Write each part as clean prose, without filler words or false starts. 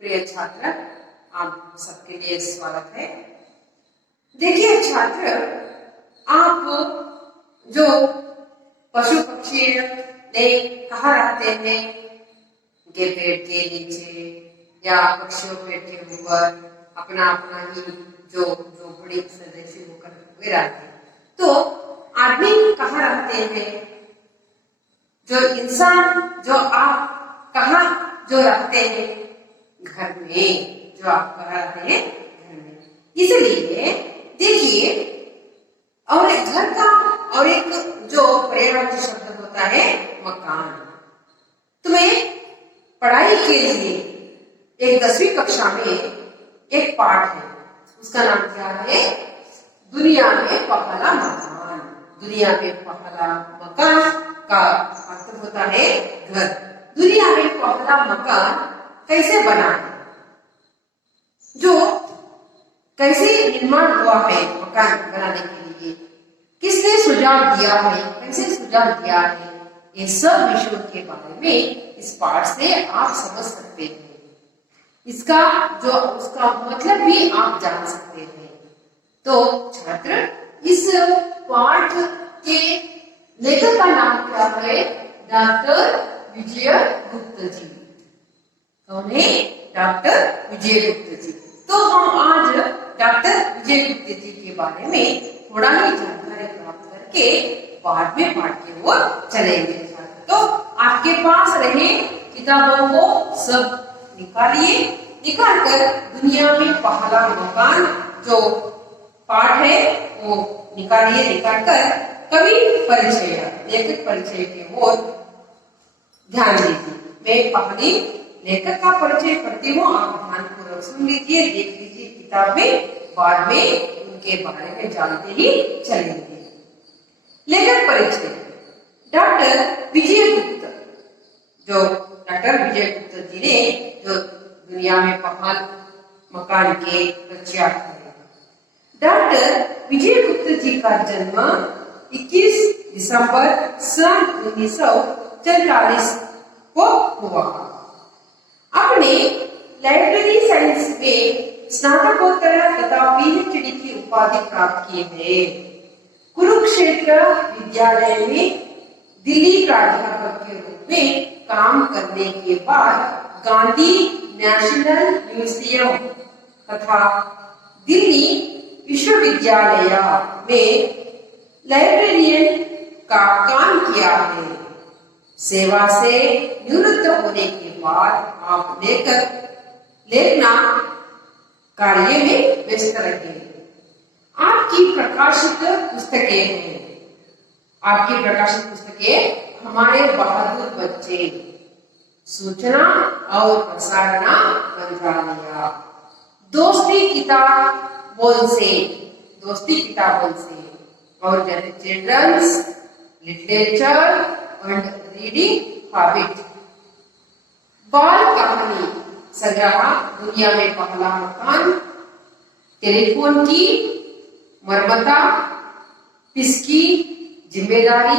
प्रिय छात्र, आप सबके लिए स्वागत है। देखिए छात्र, आप जो पशु पक्षी ने कहाँ रहते हैं, उनके पेड़ के नीचे या पक्षियों पेड़ के ऊपर अपना अपना ही जो बड़ी स्वदेशी होकर वे रहते हैं। तो आदमी कहाँ रहते हैं, जो इंसान जो आप कहाँ जो रहते हैं, घर में, जो आप कहाँ रहते हैं, घर में। इसलिए देखिए, और एक घर का और एक जो पर्यायवाची शब्द होता है मकान। तुम्हें पढ़ाई के लिए एक 10वीं कक्षा में एक पाठ है, उसका नाम क्या है? दुनिया में पहला मकान। दुनिया में पहला मकान का अर्थ होता है घर। दुनिया में पहला मकान कैसे बना है, जो कैसे निर्माण हुआ है मकान बनाने के लिए, किसने सुझाव दिया है, कैसे सुझाव दिया है, ये सब विषयों के बारे में इस पाठ से आप समझ सकते हैं। इसका जो उसका मतलब भी आप जान सकते हैं। तो छात्र, इस पाठ के लेखक का नाम क्या है? डॉक्टर विजय गुप्त जी। कौन है? डॉक्टर विजय गुप्त जी। तो हम आज डॉक्टर विजय गुप्त जी के बारे में थोड़ा ही जानकारी प्राप्त करके बाद में पाठ की ओर चलेंगे। तो आपके पास रहे किताबों को सब निकालिए, निकालकर दुनिया में पहला मकान जो पाठ है वो निकालिए। निकालकर कवि परिचय, लेखक परिचय की ओर ध्यान दीजिए। मैं पहले लेखक का परिचय करती हूँ, आप ध्यानपूर्वक सुन लीजिए, देख लीजिए किताब में, बाद में उनके बारे में जानते ही चलेंगे। लेखक परिचय, डॉक्टर विजय गुप्त। जो डॉक्टर विजय गुप्त जी ने जो दुनिया में पहला मकान के प्रख्यात है। डॉक्टर विजय गुप्त जी का जन्म 21 दिसंबर सन 1944 को हुआ। अपने लाइब्रेरी साइंस में स्नातकोत्तर तथा पीएचडी की उपाधि प्राप्त की है। कुरुक्षेत्र विद्यालय में दिल्ली प्राध्यापक के रूप में काम करने के बाद गांधी नेशनल म्यूजियम तथा दिल्ली विश्वविद्यालय में लाइब्रेरियन का काम किया है। सेवा से निवृत्त होने के बाद आप लेखना कार्य में व्यस्त रहे। आपकी प्रकाशित पुस्तकें हैं। आपकी प्रकाशित पुस्तकें हमारे बहादुर बच्चे, सूचना और प्रसारण मंत्रालय, दोस्ती किताबों से, दोस्ती किताबों से, और childrens literature and reading habit, बाल कहानी संग्रह, दुनिया में पहला मकान, टेलीफोन की मरम्मता, किसकी जिम्मेदारी,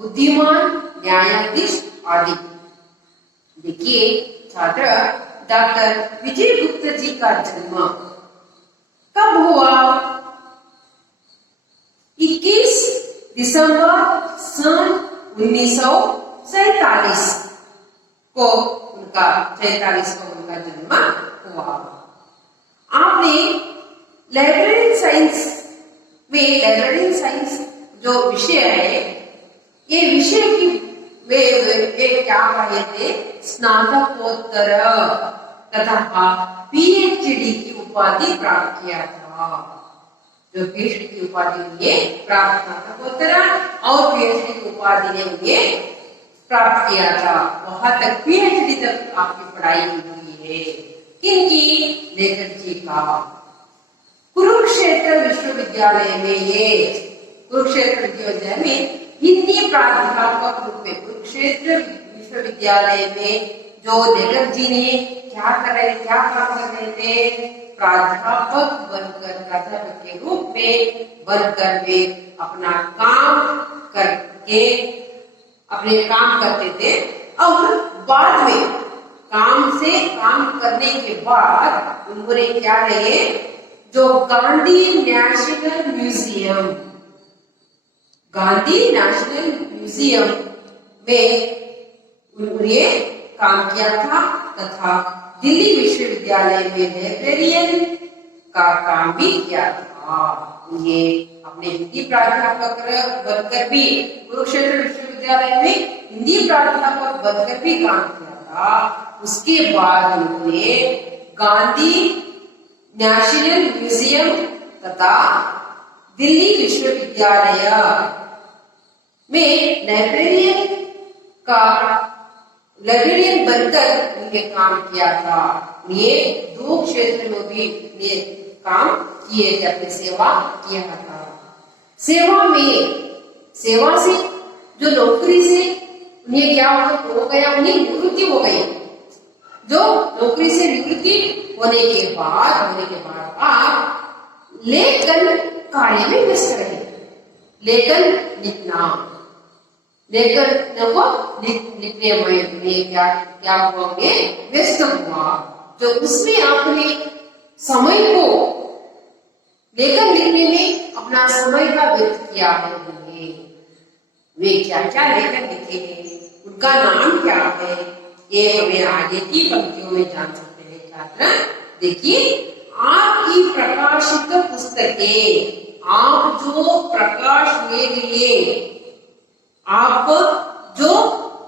बुद्धिमान न्यायाधीश आदि। देखिए छात्र, डॉक्टर विजय गुप्त जी का जन्म कब हुआ? 21 दिसंबर सन 1947 को उनका 47 को उनका जन्म हुआ। आपने लाइब्रेरी साइंस में, लाइब्रेरी साइंस जो विषय है, ये विषय की वे क्या पढ़े थे? स्नातकोत्तर तथा पीएचडी की उपाधि प्राप्त किया था। जो पीएचडी की उपाधि उन्हें प्राप्त, स्नातकोत्तर और पीएचडी की उपाधि ने उन्हें प्राप्त किया था। वहां तक पीएचडी तक आपकी पढ़ाई हुई है। किनकी? लेखक जी का। कुरुक्षेत्र विश्वविद्यालय में, ये कुरुक्षेत्र विश्वविद्यालय में हिंदी प्राध्यापक रूप में, कुरुक्षेत्र विश्वविद्यालय में जो लेखक जी ने क्या काम कर रहे थे? प्राध्यापक बनकर, प्राध्यापक के रूप में बनकर वे अपना काम करके अपने काम करते थे। और बाद में काम से काम करने के बाद उन्होंने क्या है, जो Gandhi national museum, Gandhi national museum में उन्होंने काम किया था तथा दिल्ली विश्वविद्यालय में लाइब्रेरियन का काम भी किया था। ये अपने हिंदी प्राध्यापक बनकर भी कुरुक्षेत्र विश्वविद्यालय में हिंदी प्राध्यापक बनकर भी काम किया था। उसके बाद उन्होंने गांधी नेशनल म्यूजियम तथा दिल्ली विश्वविद्यालय में लाइब्रेरियन बनकर उन्हें काम किया था। ये दो क्षेत्र में भी ये काम किए थे, अपनी सेवा किया था। सेवा से जो नौकरी से उन्हें क्या हो गया, उन्हें निवृत्ति हो गई। जो नौकरी से निवृत्ति होने के बाद आप लेखन कार्य में व्यस्त रहे। लेखन लिखने में क्या हुआ, व्यस्त हुआ। जो उसमें आपने समय को लेखन लिखने में अपना समय का व्यर्थ किया है, वे क्या क्या लेखन लिखे हैं, उनका नाम क्या है, ये हमें आगे की पंक्तियों में जान सकते हैं छात्र। देखिए, आपकी प्रकाशित पुस्तकें, आप जो प्रकाश ले लिए, आप जो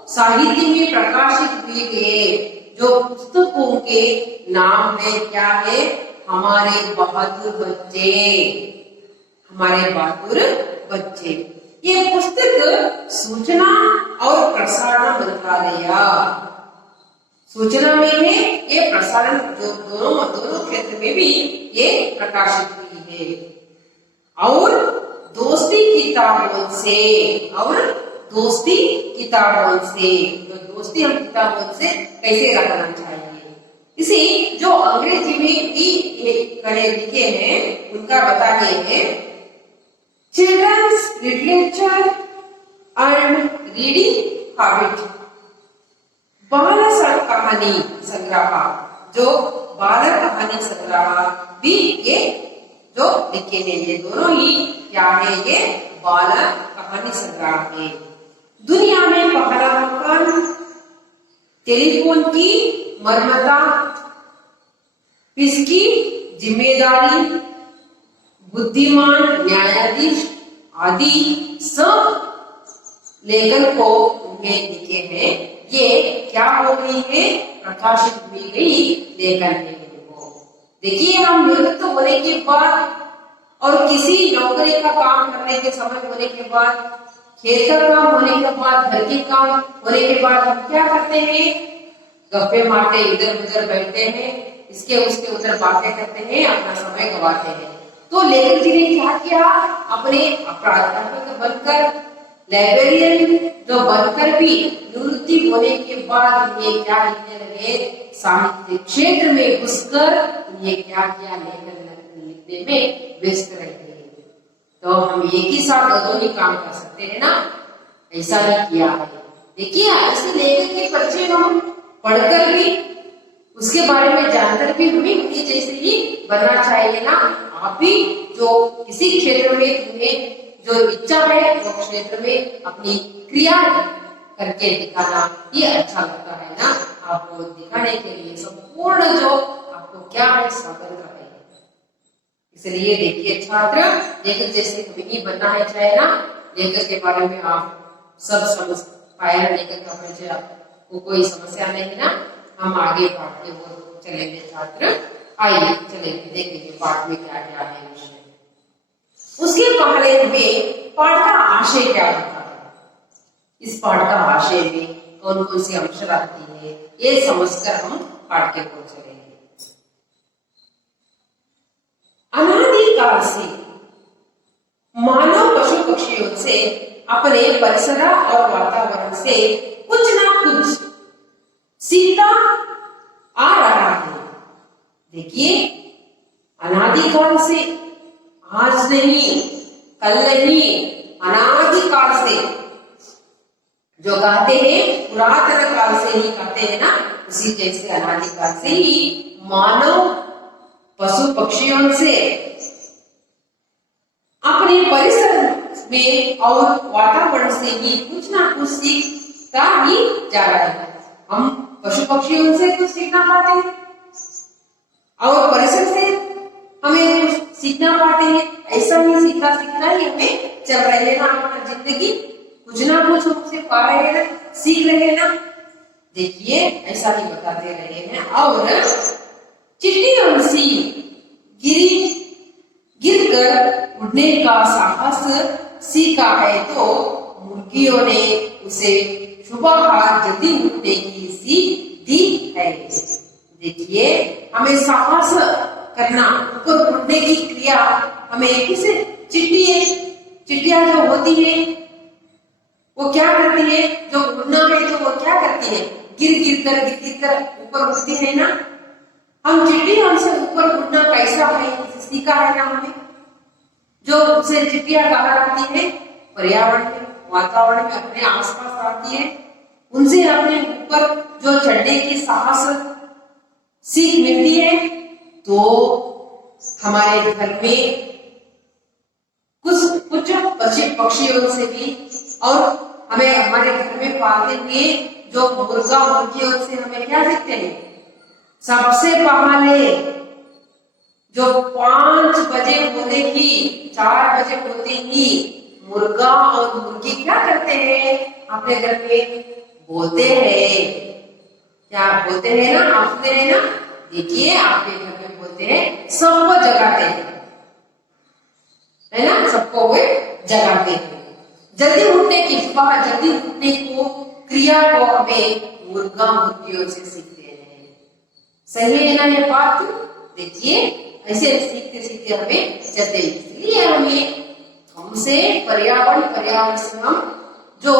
साहित्य में प्रकाशित हुए गए जो पुस्तकों के नाम है, क्या है, हमारे बहादुर बच्चे। ये पुस्तक सूचना और प्रसारण मंत्रालय, सूचना में है, ये प्रसारण जो दोनों क्षेत्र में भी ये प्रकाशित हुई है। और दोस्ती किताबों से, तो दोस्ती हम किताबों से कैसे रखना चाहिए, इसे जो अंग्रेजी में भी लिखे हैं उनका बता रहे हैं। Childrens literature and reading habit, बाल कहानी संग्रह, जो बाल कहानी संग्रह भी ये जो लिखे हैं, ये दोनों ही क्या है, ये बाल कहानी संग्रह है। दुनिया में पहला मकान, टेलीफोन की मरम्मता, इसकी जिम्मेदारी, बुद्धिमान न्यायाधीश आदि सब लेखन को उन्हें लिखे हैं। ये क्या हो गई है, प्रकाशित हुई गई लेखन है। देखिए, हम निवृत्त होने के बाद और किसी नौकरी का काम करने के समय होने के बाद, खेत का काम होने के बाद, घर के काम होने के बाद हम क्या करते हैं, गप्पे मारते, इधर उधर बैठते हैं, इसके उसके उधर बातें करते हैं, अपना समय गवाते हैं। तो लेखक जी ने क्या किया, अपने प्राध्यापक बनकर, लाइब्रेरियन जो बनकर भी निवृत्ति होने के बाद ये क्या लिखने लगे, साहित्य क्षेत्र में घुसकर ये क्या किया, लेखन लिखने में व्यस्त रहे। तो हम एक ही साथ दोनों ही काम कर सकते हैं ना, ऐसा ही किया है। देखिए, ऐसे लेखक के परिचय हम पढ़कर भी, उसके बारे में जानकर भी हमें उनके जैसे ही बनना चाहिए ना। आप भी जो किसी क्षेत्र में तुम्हें जो इच्छा है, वो क्षेत्र में अपनी क्रिया करके दिखाना ये अच्छा लगता है ना। आपको दिखाने के लिए संपूर्ण जो आपको क्या है, स्वातंत्र है। इसलिए देखिए छात्र, लेखक जैसे हमें ही बनना है चाहे ना। लेखक के बारे में आप सब समझ पाया, लेखक का परिचय आपको कोई समस्या नहीं ना। हम आगे पाठ की ओर चलेंगे छात्र, आइए चलेंगे, देखेंगे पाठ में क्या क्या है विषय। उसके पहले में पाठ का आशय क्या होता है, इस पाठ का आशय में कौन कौन सी अंश आती है, ये समझकर हम पाठ के ओर चलेंगे। अनादिकाल से मानव पशु पक्षियों से अपने परिसर और वातावरण से कुछ ना कुछ सीखता आ रहा है। देखिए, अनादिकाल से, आज नहीं, कल नहीं, अनादिकाल से जो कहते हैं पुरातन काल से ही कहते हैं ना, उसी जैसे अनादिकाल से ही मानव पशु पक्षियों से अपने परिसर में और वातावरण से ही कुछ ना कुछ सीखता ही जा रहा है। हम पशु पक्षियों से कुछ सीखना पाते हैं और परिसर से हमें कुछ सीखना पाते हैं। ऐसा ही सीखा सीखना ही हमें चल रहे हैं ना, अपना जिंदगी कुछ ना कुछ हमसे पा रहे हैं, सीख रहे हैं ना। देखिए ऐसा ही बताते रहे हैं। और चिट्टियों सी गिरकर उड़ने का साहस सीखा है तो मुर्गियों ने उसे सुबह जल्दी उठने की सीख दी है। देखिए हमें साहस करना, ऊपर उड़ने की क्रिया हमें किसे चिट्टियां जो होती है वो क्या करती है, जो उड़ना है तो वो क्या करती है, गिर गिर कर ऊपर उड़ती है ना। हम चिट्टियों से ऊपर उड़ना कैसा है सीखा है ना हमें। जो उसे चिट्टियां कहा जाती है पर्यावरण में, वातावरण में अपने आसपास आती है, उनसे अपने ऊपर जो चढ़ने की साहस सीख मिलती है। तो हमारे घर में कुछ पक्षियों से भी, और हमें हमारे घर में पालते हुए जो मुर्गा मुर्गियों से हमें क्या सीखते हैं। सबसे पहले जो 5 बजे होते ही, 4 बजे होते ही मुर्गा और मुर्गी क्या करते हैं, अपने घर में बोलते हैं। क्या बोलते हैं ना, आप सुनते हैं ना। देखिए आपके घर में बोलते हैं, सबको जगाते हैं, है ना, सबको वे जगाते हैं। जल्दी उठने की, सुबह जल्दी उठने को क्रिया को हमें मुर्गा मुर्गियों से सीखते हैं। सही है ना ये बात। देखिए ऐसे सीखते सीखते हमें चलते, इसलिए हमें हमसे पर्यावरण से हम जो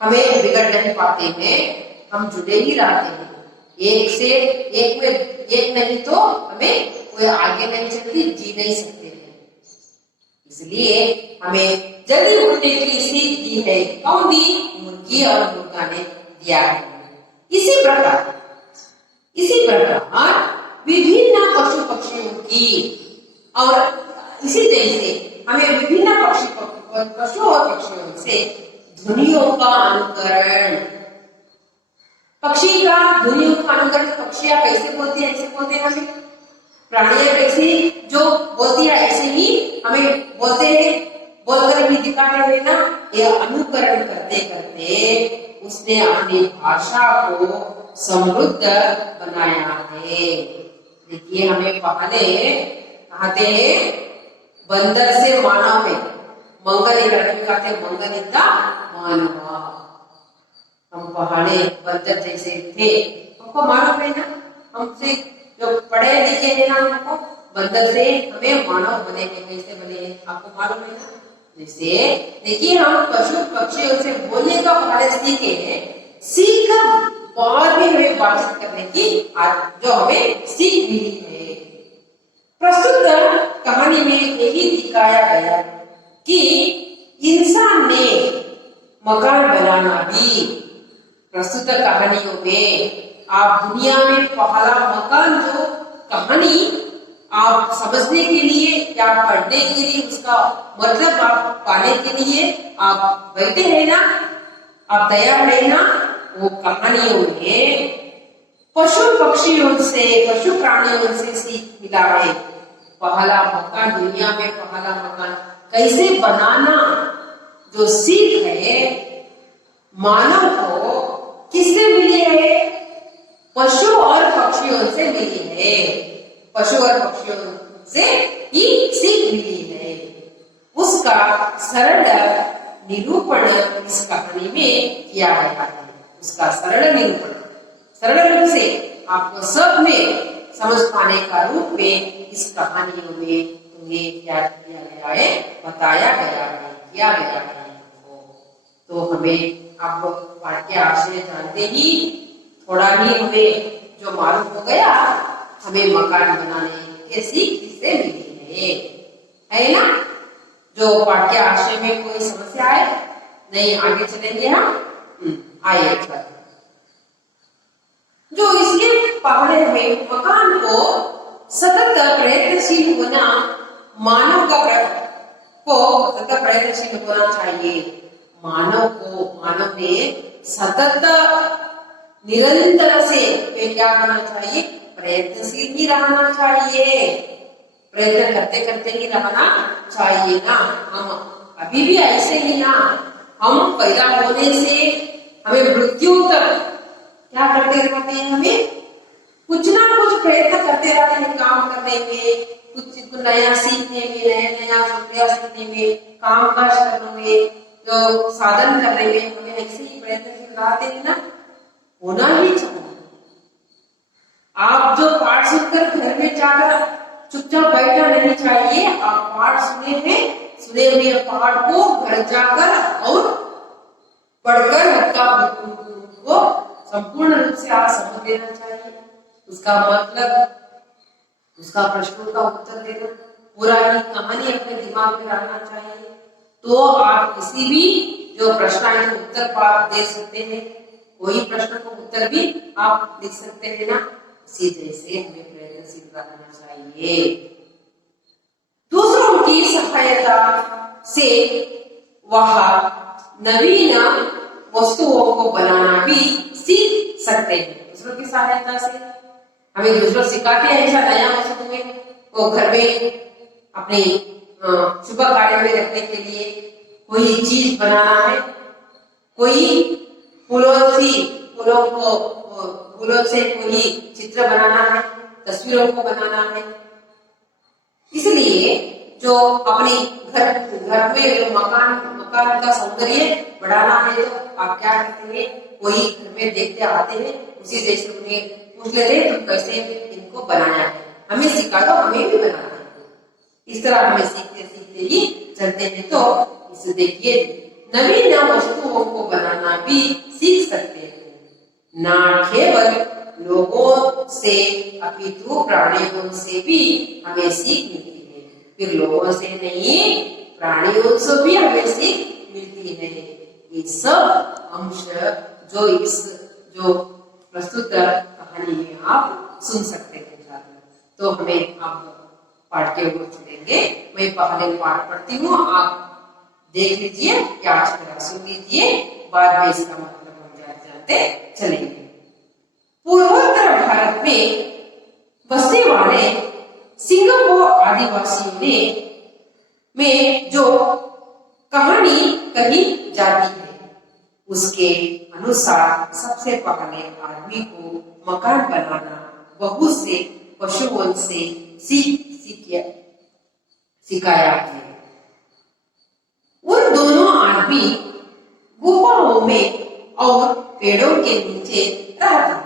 हमें बिगड़ नहीं पाते हैं, हम जुड़े ही रहते हैं। एक नहीं तो हमें कोई आगे नहीं चलती, जी नहीं सकते हैं। इसलिए हमें जल्दी उठने की सीख दी है, कौन दी, मुर्गी और मुर्गा ने दिया है। इसी प्रकार विभिन्न पशु पक्षियों की, और इसी जैसे हमें विभिन्न पशु और पक्षियों से ध्वनियों का अनुकरण, पक्षी का ध्वनियों का अनुकरण, पक्षियां कैसे बोलती है ऐसे बोलते हैं हमें, प्राणियां कैसे जो बोलती है ऐसे ही हमें बोलते हैं, बोलकर भी दिखाते हैं ना। यह अनुकरण करते करते उसने अपनी भाषा को समृद्ध बनाया है। देखिए हमें पहले कहते हैं बंदर से मानव में मंगल कहते हैं, मंगलिता मानवा। हम पहाड़े बंदर जैसे थे, हमको मालूम है ना, हमसे जो पढ़े लिखे हैं ना, हमको बंदर से हमें मानव बने हैं। कैसे बने हैं आपको मालूम है ना। जैसे देखिए हम पशु पक्षियों से बोलने का पहले सीखे हैं, सीख और भी हमें बातचीत करने की जो हमें सीख मिली है। प्रस्तुत कहानी में यही दिखाया गया कि इंसान ने मकान बनाना भी, प्रस्तुत कहानियों में आप दुनिया में पहला मकान जो कहानी आप समझने के लिए या पढ़ने के लिए, उसका मतलब आप पाने के लिए आप बैठे हैं ना, आप तैयार है ना। वो कहानियों में पशु पक्षियों से, पशु प्राणियों से सीख मिला है। पहला मकान, दुनिया में पहला मकान कैसे बनाना जो सीख है मानव को किससे मिली है, पशु और पक्षियों से मिली है। पशु और पक्षियों से ही सीख मिली है। उसका सरल निरूपण इस कहानी में किया गया है। उसका सरल निरूपण, सरल रूप से आपको सब में समझ पाने का रूप में इस कहानियों में तुम्हें क्या किया गया है, बताया गया है, किया गया है। तो हमें आप पाठ के आशय जानते ही थोड़ा ही हमें जो मालूम हो गया, हमें मकान बनाने की सीख किससे मिली है ना। जो पाठ के आशय में कोई समस्या है नहीं, आगे चलेंगे हम। आइए छात्र, जो इसके पहले हमें मकान को सतत प्रयत्नशील होना, मानव को सतत प्रयत्नशील होना चाहिए। मानव ने सतत निरंतर से क्या करना चाहिए? प्रयत्नशील ही रहना चाहिए। प्रयत्न करते करते ही रहना चाहिए ना। हम अभी भी ऐसे ही ना, हम पैदा होने से हमें मृत्यु तक क्या करते रहते हैं? हमें कुछ ना कुछ प्रयत्न करते रहते हैं, काम करने में, कुछ नया सीखने में, नया सीखने में, काम काज करने में, जो साधन करने में, हमें ऐसे ही प्रयत्नशील रहते हैं ना, होना ही चाहिए। आप जो पाठ सुनकर घर में जाकर चुपचाप बैठना नहीं चाहिए। आप पाठ सुने हुए पाठ को घर जाकर और पढ़कर उसको संपूर्ण रूप से आप समझ लेना चाहिए। उसका मतलब, उसका प्रश्नों का उत्तर देना, पूरा ही कहानी अपने दिमाग में रखना चाहिए। तो आप किसी भी जो प्रश्न है उत्तर दे सकते हैं। कोई प्रश्न को उत्तर भी आप लिख सकते हैं ना। इसी जैसे हमें प्रयत्नशील रहना चाहिए। दूसरों की सहायता से वह नवीन वस्तुओं को बनाना भी सीख सकते हैं। दूसरों की सहायता से हमें दूसरों सिखाते हैं ऐसा नया वस्तु में वो घर में अपने शुभ कार्य में रखने के लिए कोई चीज बनाना है, कोई फूलों से कोई चित्र बनाना है, तस्वीरों को बनाना है। इसलिए जो अपने घर में जो मकान का सौंदर्य बढ़ाना है, तो आप क्या करते हैं? कोई घर में देखते आते हैं, उसी जैसे उन्हें पूछ लेते हैं तुम कैसे इनको बनाया है, हमें सिखा दो, हमें भी बनाना है। इस तरह हमें सीखते सीखते ही चलते हैं। तो इसे देखिए, नवीन वस्तुओं को बनाना भी सीख सकते हैं। ना केवल लोगों से अपितु प्राणियों से भी हमें सीख मिलती है। फिर लोगों से नहीं, प्राणियों से भी हमें सीख मिलती है। ये सब अंश जो प्रस्तुत कहानी में आप सुन सकते हैं। तो हमें अब पाठ के ऊपर चलेंगे। मैं पहले पाठ पढ़ती हूँ, आप देख लीजिए या अच्छी तरह सुन लीजिए, बाद में इसका मतलब हम जानते चलेंगे। पूर्वोत्तर भारत में बसने वाले सिंगो आदिवासियों में जो कहानी कही जाती है, उसके अनुसार सबसे पहले आदमी को मकान बनाना बहुत से पशुओं से सिखाया है। उन दोनों आदमी गुफाओं में और पेड़ों के नीचे रहते थे।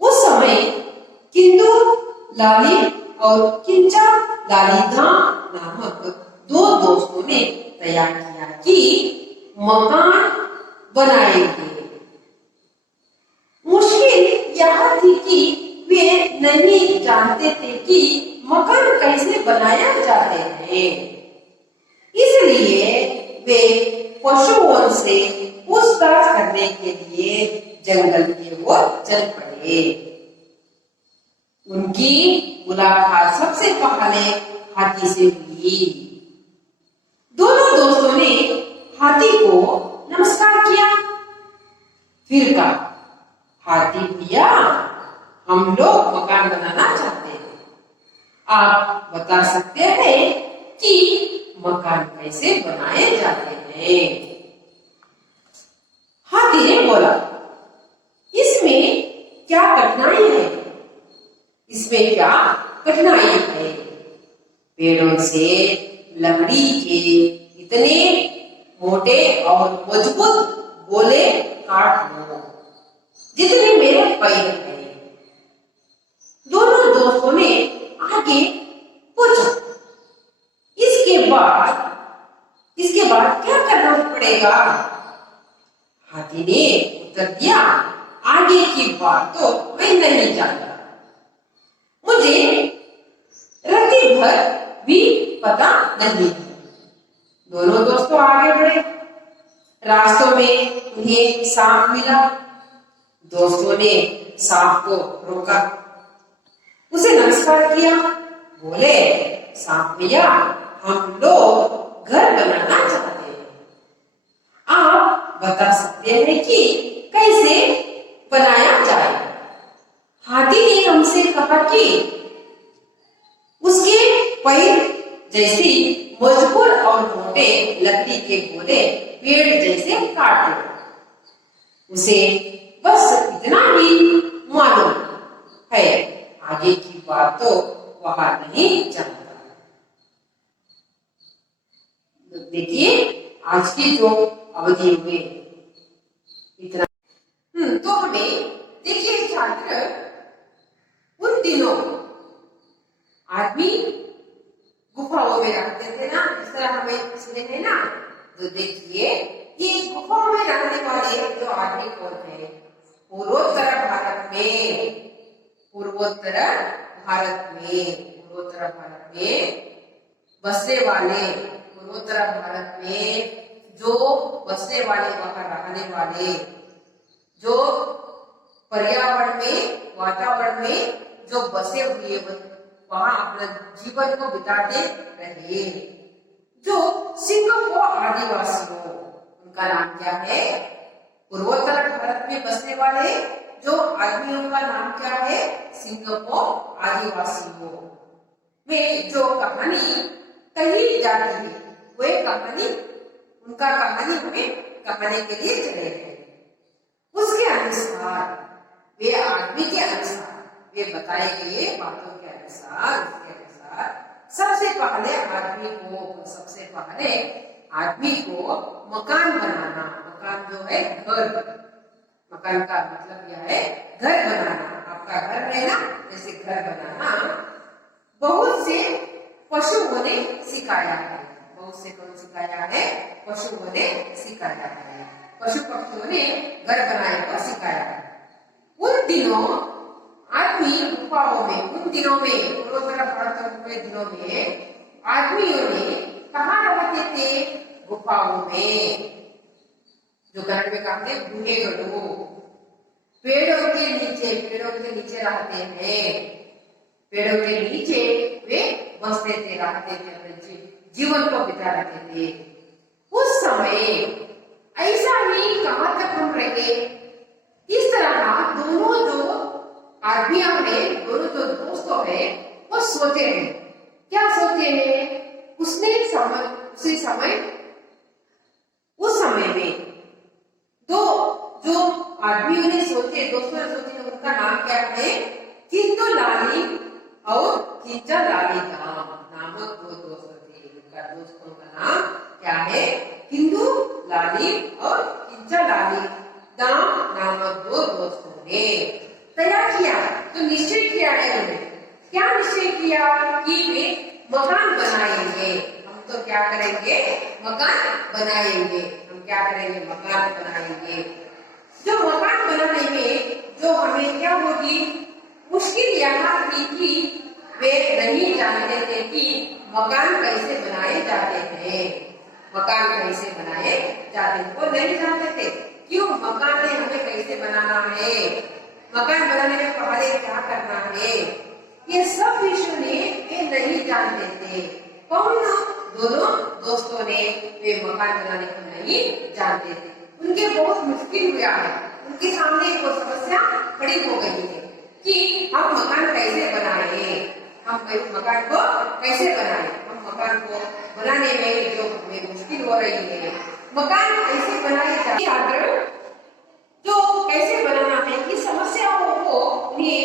उस समय किंदू लाली और किंचा लालीदा नामक दो दोस्तों ने तैयार किया कि मकान बनाएंगे। मुश्किल यह थी कि वे नहीं जानते थे कि मकान कैसे बनाया जाते हैं। इसलिए वे पशुओं से पूछताछ करने के लिए जंगल की ओर चल पड़े। उनकी मुलाकात सबसे पहले हाथी से हुई। दोनों दोस्तों ने हाथी को नमस्कार किया, फिर कहा, हाथी भैया, हम लोग मकान बनाना चाहते हैं, आप बता सकते हैं कि मकान कैसे बनाए जाते हैं? हाथी ने बोला, इसमें क्या कठिनाई है? इसमें क्या कठिनाई है? पेड़ों से लकड़ी के इतने मोटे और मजबूत गोले काट लो जितने मेरे पैर हैं। दोनों दोस्तों ने आगे पूछा, इसके बाद क्या करना पड़ेगा? हाथी ने उत्तर दिया, आगे की बात तो मैं नहीं जानता, मुझे रत्ती भर भी पता नहीं। दोनों दोस्तों आगे बढ़े। रास्तों में उन्हें सांप मिला। दोस्तों ने सांप को रोका, उसे नमस्कार किया, बोले, सांप भैया, हम लोग घर बनाना चाहते हैं, आप बता सकते हैं कि कैसे बनाया जाए? हाथी ने हमसे कहा कि उसके पैर जैसी मजबूत और मोटे लकड़ी के गोले पेड़ जैसे काट लो। उसे बस इतना ही मालूम है, आगे की बात तो वह नहीं जानता। देखिए आज की जो अवधि में इतना तो हमें देखिए छात्र, उन दिनों आदमी गुफाओं में रहते थे ना, इस तरह हमें सुने हैं ना। तो देखिए ये गुफाओं में रहने वाले जो आदमी कौन है? पूर्वोत्तर भारत में, पूर्वोत्तर भारत में बसने वाले, पूर्वोत्तर भारत में जो बसने वाले, वहां रहने वाले, जो पर्यावरण में, वातावरण में जो बसे हुए, वहां अपना जीवन को बिताते रहे, जो सिंगापुर आदिवासियों, उनका नाम क्या है? पूर्वोत्तर भारत में बसने वाले जो आदमियों का नाम क्या है? सिंगापुर आदिवासियों में जो कहानी कही जाती है, वह कहानी, उनका कहानी हमें कहने के लिए चले गए। उसके अनुसार, वे आदमी के अनुसार, वे बताए गए बातों के अनुसार, उसके अनुसार सबसे पहले आदमी को मकान बनाना, मकान जो है घर, मकान का मतलब यह है घर बनाना, आपका घर है ना, जैसे घर बनाना बहुत से पशुओं ने सिखाया है, बहुत से कौन सिखाया है? पशुओं ने सिखाया है, पशु पक्षियों ने घर बनाने को सिखाया है। उन दिनों आदमी गुफाओं में, उन दिनों में, पूर्वोत्तर भारत के दिनों में आदमियों ने कहाँ रहते थे? गुफाओं में, जो कन्नड़ में कहते हैं गुहेगढ़ू, पेड़ों के नीचे रहते हैं, पेड़ों के नीचे वे बसते थे, रहते थे, अपने जीवन को बिताते थे। उस समय ऐसा ही कहाँ तक हम रहे? इस तरह दोनों जो आदमियों ने, दोनों जो दोस्तों है, वो सोते हैं। क्या सोते हैं? उस समय में दो जो आदमियों ने सोचे, दोस्तों ने सोचे, उनका नाम क्या है? किंतु लाली और किंचा लाली दाम नामक दो दोस्त थे। उनका दोस्तों का नाम क्या है? हिंदू लाली और किंचा लाली दाम नामक दो दोस्तों ने तैयार किया, तो निश्चय किया है उन्होंने। क्या निश्चय किया? कि वे मकान बनाएंगे। हम तो क्या करेंगे? मकान बनाएंगे। हम क्या करेंगे? मकान बनाएंगे। जो मकान बनाने में जो हमें क्या होगी? मुश्किल यहाँ थी कि वे नहीं जानते थे कि मकान कैसे बनाए जाते हैं, मकान कैसे बनाए जाते थे, वो नहीं जानते थे। क्यों? मकान में हमें कैसे बनाना है, मकान बनाने में पहले क्या करना है, ये सब विषय ने वे नहीं जानते थे। कौन? दोनों दोस्तों ने वे मकान बनाने को नहीं जानते थे। उनके बहुत मुश्किल हुआ है, उनके सामने एक समस्या खड़ी हो गई है कि हम मकान कैसे बनाए, हम मकान को कैसे बनाए, हम मकान को बनाने में जो हमें मुश्किल हो रही है, मकान कैसे बनाए जाए, जो कैसे बनाना है, इस समस्याओं को उन्हें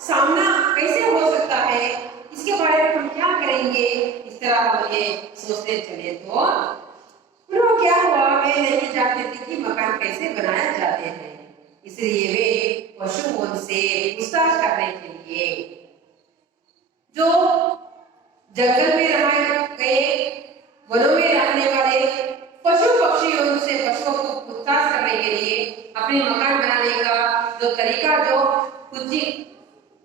सामना कैसे हो सकता है, इसके बारे में हम क्या करेंगे, इस तरह हम ये सोचते चले तो उन्होंने क्या हुआ? वे नहीं जानते थे कि मकान कैसे बनाया जाते हैं, इसलिए वे पशुओं से पूछताछ करने के लिए जो जंगल में रहे गए, वनों में रहने वाले पशु पक्षियों से पशुओं को पूछताछ करने के लिए अपने मकान बनाने का जो तरीका, जो कुछ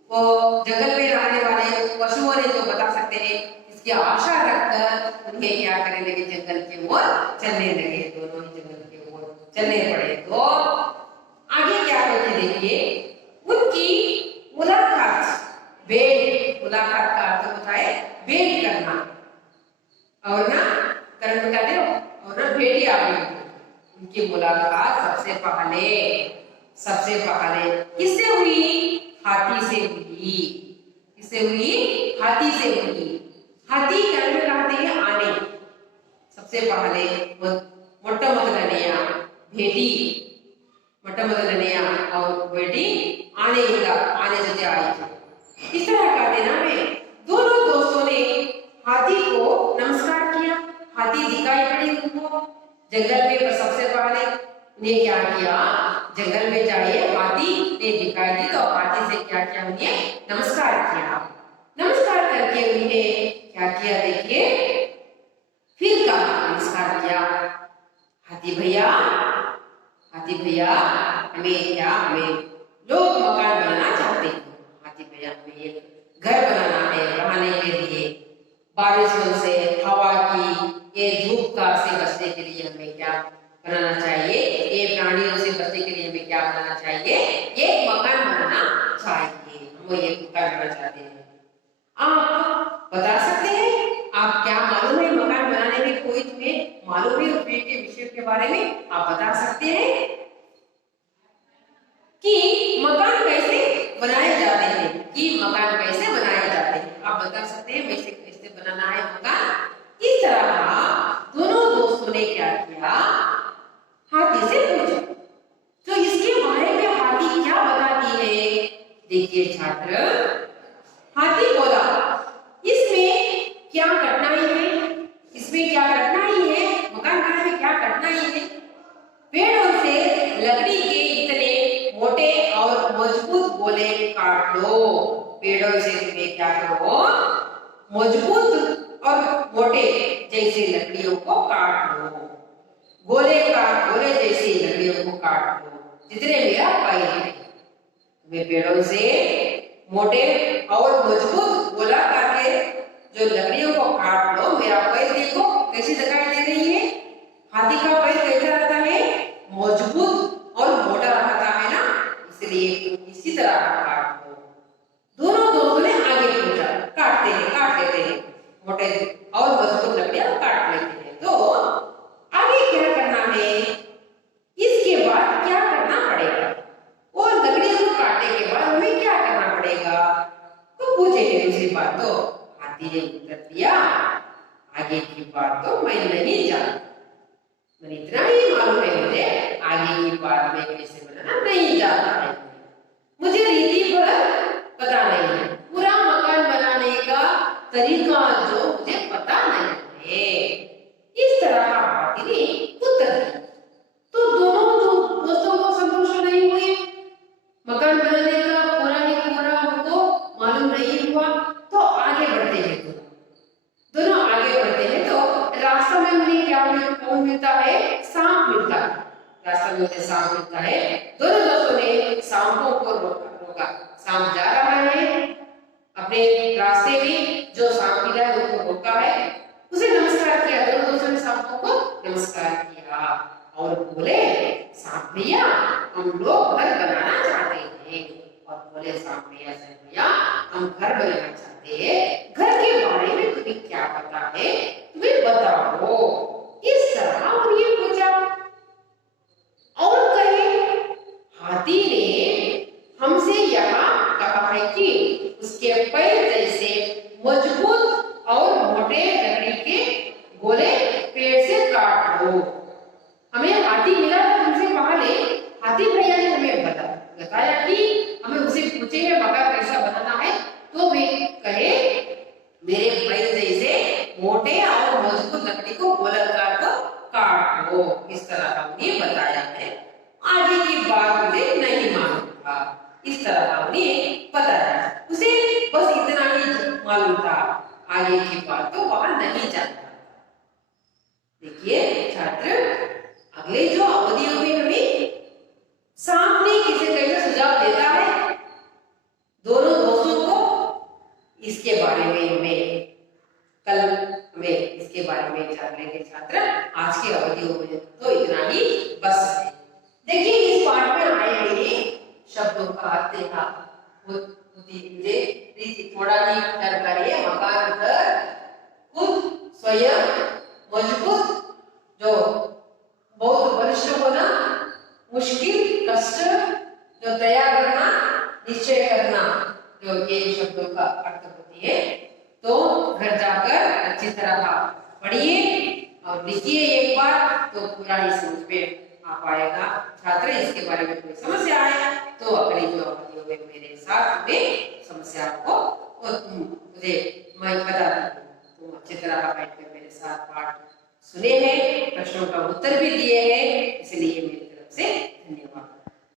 वो जंगल में रहने वाले पशुओं ने जो बता सकते हैं, इसकी आशा रखकर उन्हें क्या करने लगे, जंगल की ओर चलने लगे। दोनों ही जंगल की ओर चलने पड़े। तो आगे क्या होती देखिए, उनकी मुलाकात, भेंट, मुलाकात का अर्थ होता है भेंट करना, और ना करण बता दो, और ना भेटी आ गई। उनकी मुलाकात सबसे पहले किससे हुई? हाथी से हुई। किससे हुई? हाथी से हुई। हाथी करण कहते हैं आने। सबसे पहले मोटा ಮೊದಲನೆಯ भेटी, मोटा ಮೊದಲನೆಯ और भेटी आने जैसे आई। इस तरह का देना में दोनों दोस्तों ने हाथी को नमस्कार किया। हाथी दिखाई पड़ी उनको जंगल में। सबसे पहले ने क्या किया, जंगल में जाए हाथी ने दिखाई दी तो हाथी से क्या किया, उन्हें नमस्कार किया। नमस्कार करके उन्हें क्या किया देखिए, फिर कहा नमस्कार किया, हाथी भैया हमें लोग मकान बनाना चाहते हैं। हाथी भैया हमें एक घर बनाना है रहने के लिए। बारिशों से, हवा की, ये धूप का से बचने के लिए हमें क्या बनाना चाहिए, ये प्राणियों से बचने के लिए हमें क्या बनाना चाहिए, एक मकान बनाना चाहिए। हम एक मकान बनाना चाहते हैं। आप बता सकते हैं, आप क्या मालूम है मकान बनाने में, कोई तुम्हें मालूम है उसके विषय के बारे में? आप बता सकते हैं कि मकान कैसे बनाए जाते हैं, आप बता सकते हैं कैसे बनाना है मकान। इस तरह दोनों दोस्तों ने क्या किया, हाथी से पूछा। तो इसके बारे में हाथी क्या बताती है देखिए छात्र। हाथी बोला, इसमें क्या कठिनाई है, मकान बनाने में क्या कठिनाई है? पेड़ों से लकड़ी के इतने मोटे और मजबूत गोले काट लो। पेड़ों से तुम्हें क्या करो, मजबूत और मोटे जैसे लकड़ियों को काट लो। गोले जैसे लकड़ियों को काट लो जितने मेरा पैर है। तुम्हें पेड़ों से मोटे और मजबूत गोला करके जो लकड़ियों को काट लो। मेरा पैर देखो कैसी दिखाई दे रही है। हाथी का पैर कैसा रहता है, मजबूत और मोटा रहता है ना, इसलिए इसी तरह काट लो। दोनों दोस्तों ने आगे पूछा, काट लेते हैं मोटे और मजबूत लकड़ियां काट लेते हैं। तो आगे क्या करना है, इसके बाद क्या करना पड़ेगा, और लकड़ियों को काटने के बाद हमें क्या करना पड़ेगा, तो पूछेंगे दूसरी बात। तो हाथी ने उत्तर दिया, आगे की बात तो मैं नहीं जानता, मैंने इतना ही मालूम है, मुझे आगे की बात में कैसे बनाना नहीं जानता है, मुझे रीति पर पता नहीं है, पूरा मकान बनाने का तरीका जो मुझे पता नहीं है। इस तरह हाथी ने उत्तर दिया। तो दोनों दोस्तों को संतोष नहीं हुए, मकान बनाने का पूरा उनको मालूम नहीं हुआ। तो आगे बढ़ते हैं, दोनों आगे बढ़ते हैं। तो रास्ते में उन्हें क्या मिलता है, सांप मिलता है। रास्ते में उन्हें सांप मिलता है। दोनों दोस्तों ने सांपों को रोका। सांप जा रहा है अपने रास्ते में, जो सांप मिला है उनको रोका है, उसे नमस्कार किया। दोनों दोस्तों ने सांपों को नमस्कार किया और बोले, सांप भैया हम लोग घर बनाना चाहते हैं। और बोले सांप भैया हम घर बनाना चाहते हैं, घर के बारे में तुम्हें क्या पता है, तुम्हें बताओ। इस तरह उन्हें पूछा और कहे, हाथी ने हमसे यहाँ कहा है कि उसके पैर जैसे मजबूत और मोटे लकड़ी के गोले पेड़ से काट लो। हमें हाथी मिला था तुमसे पहले, हाथी भैया ने हमें बताया कि हमें उसे पूछे है मकान कैसा बनाना है, तो वे कहे मेरे पैर जैसे मोटे और मजबूत लकड़ी को गोलाकार को काट लो। इस तरह हमने बताया है, आगे की बात मुझे नहीं मालूम था। इस तरह हमने बताया, उसे बस इतना ही मालूम था, आगे की बात तो वह नहीं जानता। देखिए छात्र, अगले जो अवधियों में हमें सांप ने कैसे सुझाव देता है दोनों दोस्तों को, इसके बारे में हमें कल इसके बारे में जान लेंगे छात्र। आज की अवधियों में तो इतना ही बस है। देखिए इस पाठ में आए हुए शब्दों का अर्थ देखा मुझे थोड़ा ही जानकारी है। मकान, घर, खुद, स्वयं, मजबूत, जो बहुत वरिष्ठ होना, मुश्किल, कष्ट, जो तैयार करना, निश्चय करना, जो ये शब्दों का अर्थ होती है। तो घर जाकर अच्छी तरह पढ़िए और लिखिए एक बार, तो पूरा ही समझ में आ पाएगा। छात्र इसके बारे में कोई समस्या आए तो अगली जो अवधियों में मेरे साथ में समस्या को मुझे मैं बता दूंगी। तुम अच्छी तरह बैठकर मेरे साथ पाठ सुने हैं, प्रश्नों का उत्तर भी दिए हैं, इसलिए मेरी तरफ से धन्यवाद।